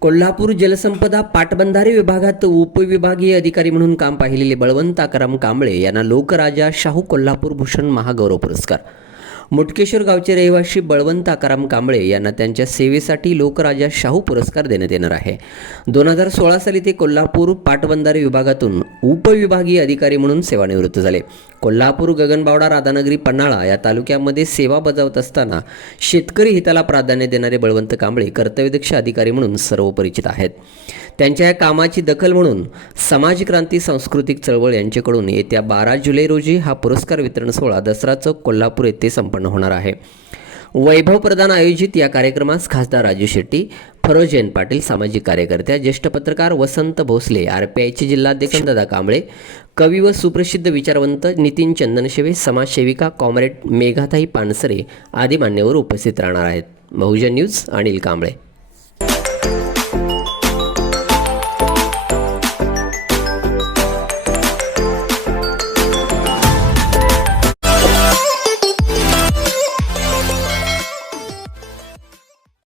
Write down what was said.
कोल्हापूर जलसंपदा पाटबंधारे विभागात उपविभागीय अधिकारी म्हणून काम पाहिलेले बळवंत आकाराम कांबळे यांना लोकराजा शाहू कोल्हापूर भूषण महागौरव पुरस्कार. मुटकेश्वर गावचे रहिवासी बळवंत आकाराम कांबळे यांना त्यांच्या सेवेसाठी लोकराजा शाहू पुरस्कार देण्यात येणार आहे. 2016 साली ते कोल्हापूर पाटबंधारे विभागातून उपविभागीय अधिकारी म्हणून सेवानिवृत्त झाले. कोल्हापूर, गगनबावडा, राधानगरी, पन्हाळा या तालुक्यांमध्ये सेवा बजावत असताना शेतकरी हिताला प्राधान्य देणारे बळवंत कांबळे कर्तव्यदक्ष अधिकारी म्हणून सर्वपरिचित आहेत. त्यांच्या या कामाची दखल म्हणून समाज क्रांती सांस्कृतिक चळवळ यांच्याकडून येत्या 12 जुलै रोजी हा पुरस्कार वितरण सोहळा दसरा चौक कोल्हापूर येथे संपन्न होणार आहे. वैभव प्रदान आयोजित या कार्यक्रमास खासदार राजू शेट्टी, फरोज जैन पाटील, सामाजिक कार्यकर्त्या, ज्येष्ठ पत्रकार वसंत भोसले, RPIचे जिल्हाध्यक्ष दादा कांबळे, कवी व सुप्रसिद्ध विचारवंत नितीन चंदनशिवे, समाजसेविका कॉम्रेड मेघाताई पानसरे आदी मान्यवर उपस्थित राहणार आहेत. बहुजन न्यूज, अनिल कांबळे.